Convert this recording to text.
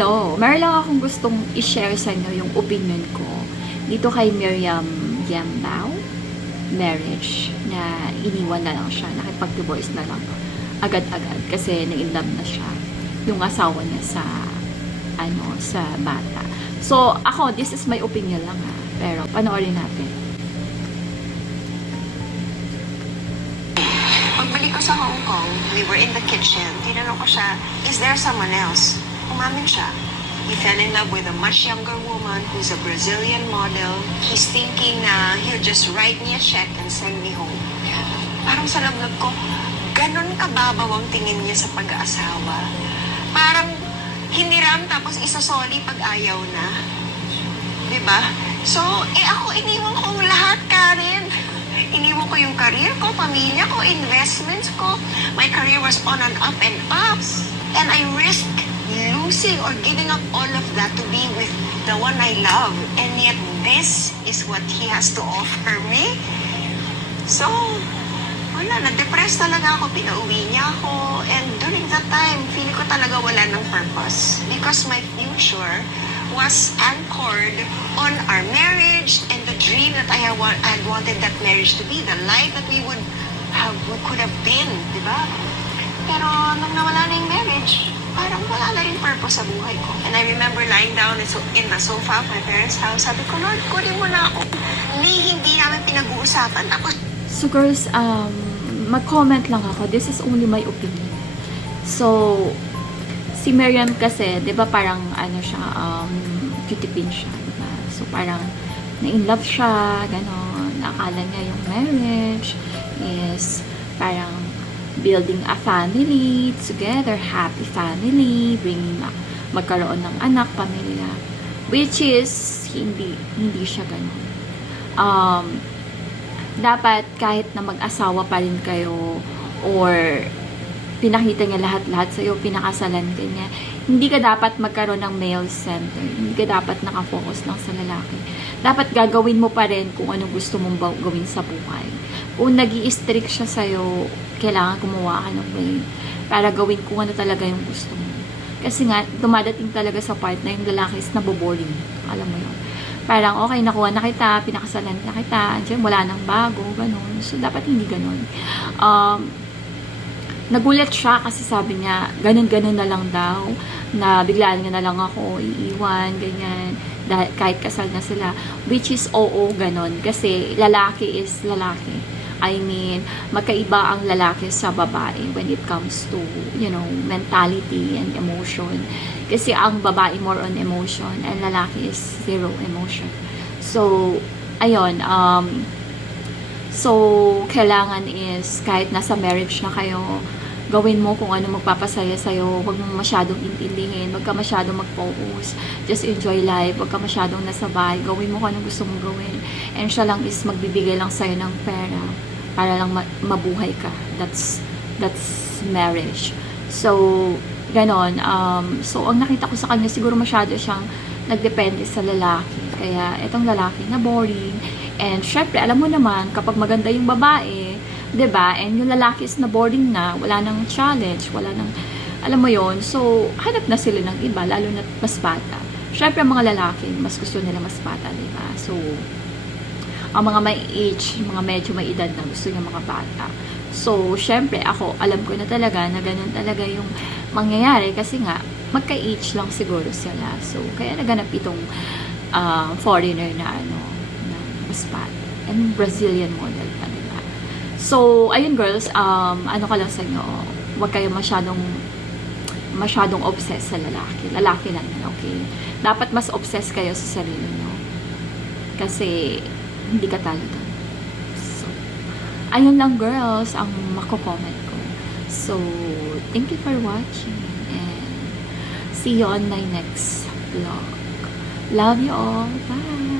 Hello! Meron lang akong gustong i-share sa inyo yung opinion ko dito kay Miriam Yambao marriage na iniwan na lang siya, nakipag-divorce na lang agad-agad kasi na-inlove na siya yung asawa niya sa bata. So, ako, this is my opinion lang ha, pero panoorin natin. Pagbalik ko sa Hong Kong, we were in the kitchen. Tinanong ko siya, is there someone else? Umamin siya. He fell in love with a much younger woman who's a Brazilian model. He's thinking na he'll just write me a check and send me home. Parang sa lablab ko, ganon kababaw ang tingin niya sa pag-aasawa. Parang hiniram tapos isasoli pag ayaw na. Diba? So, ako iniwan ko ang lahat, Karen. Iniwan ko yung career ko, pamilya ko, investments ko. My career was on and up and up. And I risked losing or giving up all of that to be with the one I love. And yet, this is what he has to offer me. So, wala, na-depress talaga ako, pinauwi niya ako. And during that time, feeling ko talaga wala ng purpose. Because my future was anchored on our marriage and the dream that I had wanted that marriage to be, the life that we could have been, di ba? Pero nung nawala na yung marriage, parang wala na rin purpose sa buhay ko. And I remember lying down in the sofa of my parents' house, sabi ko, Lord, kunin mo na ako. Hindi namin pinag-uusapan. So girls, mag-comment lang ako. This is only my opinion. So, si Miriam kasi, di ba parang siya, cutie pin siya, di ba? So parang na-in-love siya, gano'n. Akala niya yung marriage is parang building a family together, happy family, magkaroon ng anak, pamilya, which is hindi siya gano'n. Dapat kahit na mag-asawa pa rin kayo or pinakita niya lahat-lahat sa'yo, pinakasalan ka niya, hindi ka dapat magkaroon ng male center. Hindi ka dapat nakafocus lang sa lalaki. Dapat gagawin mo pa rin kung anong gusto mong gawin sa buhay. Kung nag-i-strict siya sa'yo, kailangan gumawa ka ng way para gawin kung ano talaga yung gusto mo. Kasi nga, dumadating talaga sa part na yung lalaki is naboboring. Alam mo yun. Parang, okay, nakuha na kita, pinakasalan na kita, andyan, wala nang bago, gano'n. So, dapat hindi gano'n. Nagulat siya kasi sabi niya, ganun-ganun na lang daw, na biglaan niya na lang ako iiwan, ganyan, kahit kasal na sila, which is oo, ganun, kasi lalaki is lalaki. I mean, magkaiba ang lalaki sa babae when it comes to, mentality and emotion. Kasi ang babae more on emotion and lalaki is zero emotion. So, ayun, so, kailangan is, kahit nasa marriage na kayo, gawin mo kung ano magpapasaya sa'yo. Huwag mo masyadong intindihin. Huwag ka masyadong mag-focus. Just enjoy life. Huwag ka masyadong nasabay. Gawin mo kung anong gusto mong gawin. And siya lang is magbibigay lang sa'yo ng pera para lang mabuhay ka. That's marriage. So, ganon. So, ang nakita ko sa kanya, siguro masyado siyang nagdepende sa lalaki. Kaya, itong lalaki na boring. And, syempre, alam mo naman, kapag maganda yung babae, 'di ba? And yung lalaki is na boring na, wala nang challenge, wala nang, alam mo yon. So, hanap na sila ng iba, lalo na mas bata. Syempre, ang mga lalaki, mas gusto nila mas bata, 'di ba? So, ang mga may age, mga medyo may edad na gusto niya mga bata. So, syempre, ako, alam ko na talaga na ganun talaga yung mangyayari kasi nga, magka-age lang siguro sila. So, kaya naganap itong foreigner na na mas bata. And Brazilian model pa, diba? So, ayun girls, ano ka lang sa inyo, huwag kayo masyadong obsessed sa lalaki. Lalaki lang yan, okay? Dapat mas obsessed kayo sa sarili nyo. Kasi, hindi ka talo doon. So, ayun lang girls, ang mako-comment ko. So, thank you for watching. And, see you on my next vlog. Love you all. Bye!